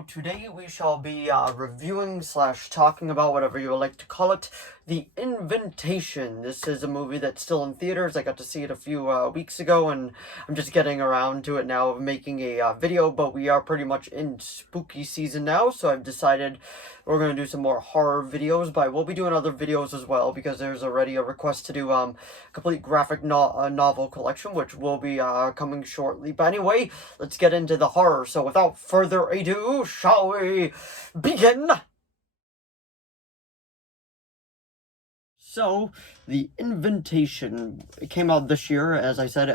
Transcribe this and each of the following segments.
So today we shall be reviewing slash talking about whatever you would like to call it, The Invitation. This is a movie that's still in theaters. I got to see it a few weeks ago, and I'm just getting around to it now of making a video, but we are pretty much in spooky season now, so I've decided we're going to do some more horror videos, but I will be doing other videos as well, because there's already a request to do complete graphic novel collection, which will be coming shortly. But anyway, let's get into the horror. So without further ado, shall we begin? So, The Invitation, it came out this year, as I said.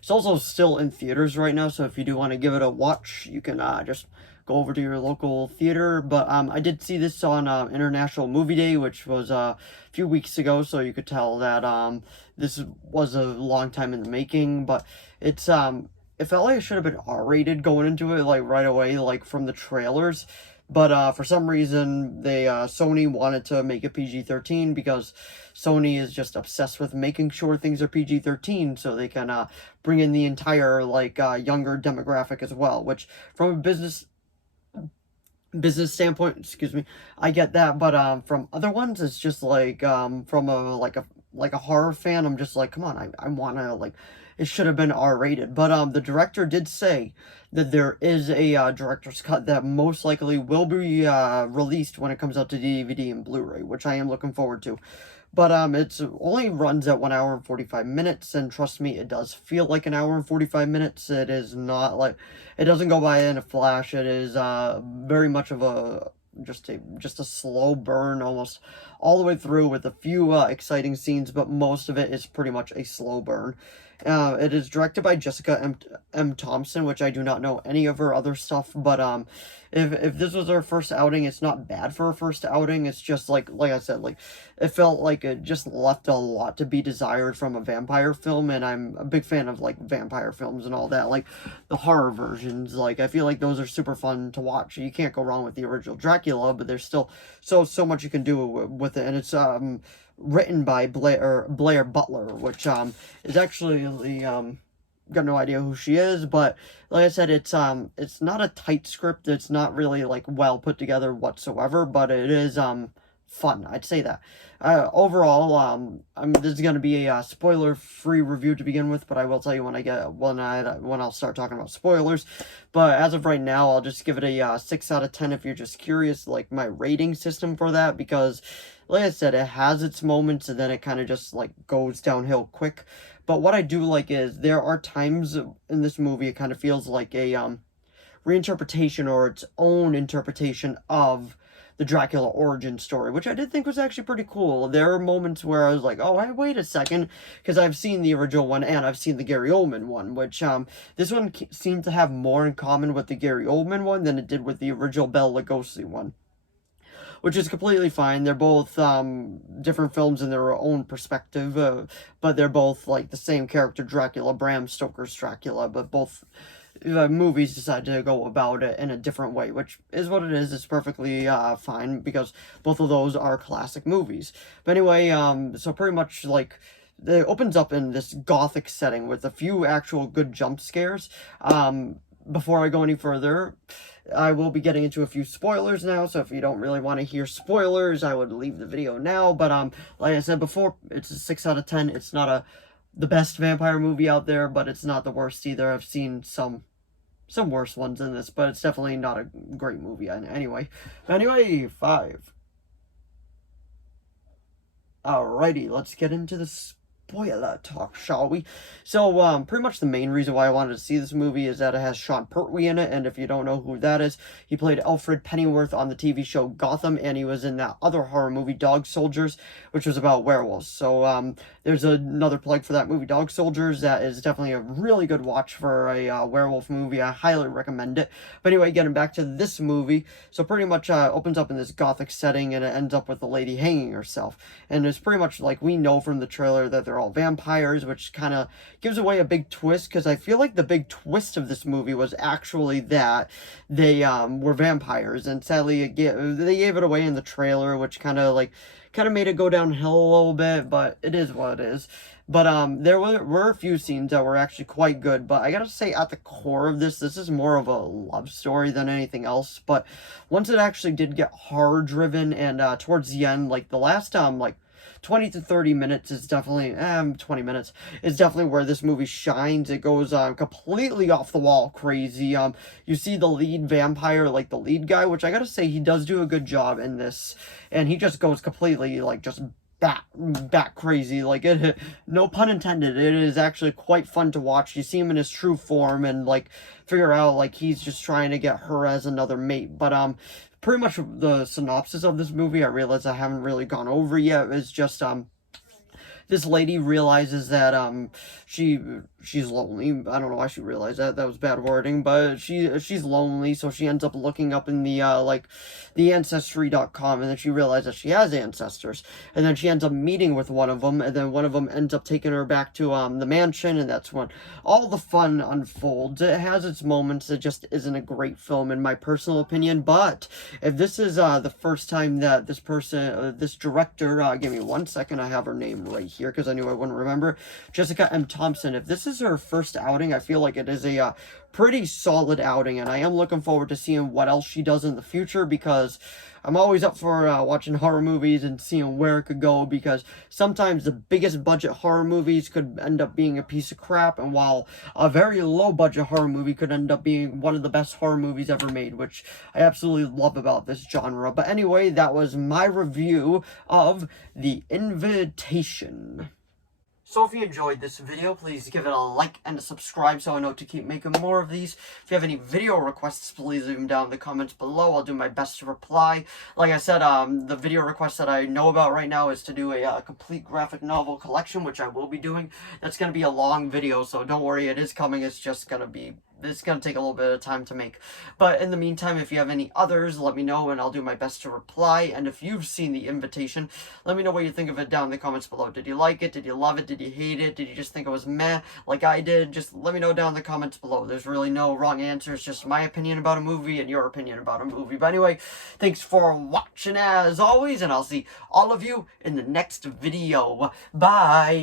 It's also still in theaters right now, so if you do want to give it a watch, you can just go over to your local theater. But I did see this on International Movie Day, which was a few weeks ago, so you could tell that this was a long time in the making. But it's it felt like it should have been R-rated going into it, like right away, like from the trailers. But for some reason, Sony wanted to make it PG-13 because Sony is just obsessed with making sure things are PG-13 so they can bring in the entire younger demographic as well. Which, from a business standpoint, excuse me, I get that. But from other ones, it's just from a horror fan, I'm just like, come on, I wanna it should have been R-rated. But the director did say that there is a director's cut that most likely will be released when it comes out to DVD and Blu-ray, which I am looking forward to. But it's only runs at 1 hour and 45 minutes, and trust me, it does feel like an hour and 45 minutes. It is not like, it doesn't go by in a flash. It is very much of a just a slow burn almost all the way through, with a few exciting scenes, but most of it is pretty much a slow burn. It is directed by Jessica M. Thompson, which I do not know any of her other stuff, but if this was her first outing, it's not bad for her first outing. It's just like I said, it felt like it just left a lot to be desired from a vampire film, and I'm a big fan of vampire films and all that, like the horror versions. I feel like those are super fun to watch. You can't go wrong with the original Dracula, but there's still so much you can do with it, and it's written by Blair Butler, which is actually got no idea who she is, but like I said, it's not a tight script. It's not really well put together whatsoever, but it is fun. I'd say that. Overall, this is gonna be a spoiler-free review to begin with, but I will tell you when I'll start talking about spoilers. But as of right now, I'll just give it a 6 out of 10 if you're just curious, my rating system for that, because like I said, it has its moments, and then it kind of just goes downhill quick. But what I do like is there are times in this movie it kind of feels like a reinterpretation or its own interpretation of the Dracula origin story, which I did think was actually pretty cool. There are moments where I was like, oh, wait a second, because I've seen the original one and I've seen the Gary Oldman one, which this one seemed to have more in common with the Gary Oldman one than it did with the original Bela Lugosi one, which is completely fine. They're both different films in their own perspective, but they're both the same character, Dracula, Bram Stoker's Dracula, but both movies decide to go about it in a different way, which is what it is. It's perfectly fine, because both of those are classic movies. But anyway, so pretty much it opens up in this gothic setting with a few actual good jump scares. Before I go any further, I will be getting into a few spoilers now, so if you don't really want to hear spoilers, I would leave the video now. But like I said before, it's a 6 out of 10. It's not the best vampire movie out there, but it's not the worst either. I've seen some worse ones than this, but it's definitely not a great movie anyway. 5. Alrighty, let's get into the spoiler talk, shall we? So, pretty much the main reason why I wanted to see this movie is that it has Sean Pertwee in it, and if you don't know who that is, he played Alfred Pennyworth on the TV show Gotham, and he was in that other horror movie, Dog Soldiers, which was about werewolves. So, there's another plug for that movie, Dog Soldiers. That is definitely a really good watch for a werewolf movie. I highly recommend it. But anyway, getting back to this movie, so pretty much opens up in this gothic setting, and it ends up with the lady hanging herself. And it's pretty much we know from the trailer that they're all vampires, which kind of gives away a big twist, because I feel like the big twist of this movie was actually that they were vampires, and sadly they gave it away in the trailer, which kind of made it go downhill a little bit, but it is what it is. But there were a few scenes that were actually quite good. But I gotta say, at the core of this is more of a love story than anything else. But once it actually did get horror driven, and towards the end, like the last like 20 to 30 minutes is definitely 20 minutes is definitely where this movie shines. It goes completely off the wall crazy. You see the lead vampire, like the lead guy, which I gotta say he does do a good job in this, and he just goes completely like just bat crazy, like it, no pun intended. It is actually quite fun to watch. You see him in his true form and like figure out like he's just trying to get her as another mate. But pretty much the synopsis of this movie, I realize I haven't really gone over yet, is just this lady realizes that she's lonely. I don't know why she realized that. That was bad wording, but she's lonely, so she ends up looking up in the like the ancestry.com, and then she realizes that she has ancestors. And then she ends up meeting with one of them, and then one of them ends up taking her back to the mansion, and that's when all the fun unfolds. It has its moments. It just isn't a great film in my personal opinion. But if this is the first time that this person, this director, give me 1 second, I have her name right here because I knew I wouldn't remember, Jessica M. Thompson. If this is her first outing, I feel like it is a pretty solid outing, and I am looking forward to seeing what else she does in the future, because I'm always up for watching horror movies and seeing where it could go, because sometimes the biggest budget horror movies could end up being a piece of crap, and while a very low budget horror movie could end up being one of the best horror movies ever made, which I absolutely love about this genre. But anyway, that was my review of The Invitation. So if you enjoyed this video, please give it a like and a subscribe so I know to keep making more of these. If you have any video requests, please leave them down in the comments below. I'll do my best to reply. Like I said, the video request that I know about right now is to do a complete graphic novel collection, which I will be doing. That's going to be a long video, so don't worry, it is coming. It's just going to be... It's going to take a little bit of time to make. But in the meantime, if you have any others, let me know and I'll do my best to reply. And if you've seen The Invitation, let me know what you think of it down in the comments below. Did you like it? Did you love it? Did you hate it? Did you just think it was meh like I did? Just let me know down in the comments below. There's really no wrong answers, just my opinion about a movie and your opinion about a movie. But anyway, thanks for watching as always, and I'll see all of you in the next video. Bye!